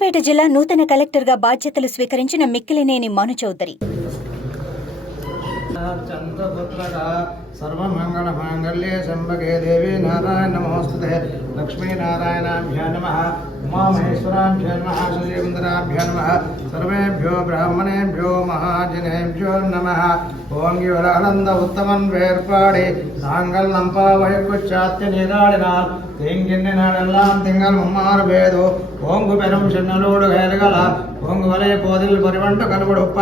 సిద్దిపేట జిల్లా నూతన కలెక్టర్గా బాధ్యతలు స్వీకరించిన మిక్కిలినేని మను చౌదరి. सर्वमंगलमांगल्ये शंभगे देवी नारायण नमोस्तुते लक्ष्मीनारायणाभ्यां नमः उमामहेश्वराभ्यां नमः श्रीवन्दनाभ्यां नमः सर्वेभ्यो ब्राह्मणेभ्यो महाजनेभ्यो नमः ओं युवरानंद उत्तमन वेर्पाडि नांगल नंपा वयकुच्चात्य नीराडिनाल तेंगिन्निनाडेल्लाम तिंगल मुम्मारु वेदो ओंगु पेरुम चिन्नलोडु हेलगल ओंगु वलय पोदिल परिवंट कलबुडुप्प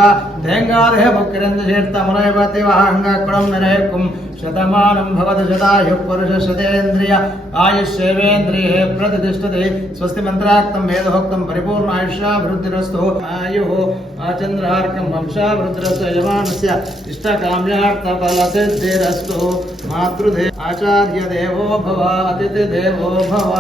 तेंगादे बुक्किरंद चेर्त मुनयपति वाहंगकुडम निरेकुम शतमानं भवति शतायुः पुरुषः शतेन्द्रिय आयुष्येवेन्द्रिये प्रतिष्ठते स्वस्ति मंत्रार्थं वेदोक्तं परिपूर्ण आयुष्याभिवृद्धिरस्तु आयुः आचन्द्रार्कं वंशाभिवृद्धिरस्तु यजमानस्य इष्टकाम्यार्थफलसिद्धिरस्तु मातृदेवो आचार्य देवो भव अतिथि देवो भव।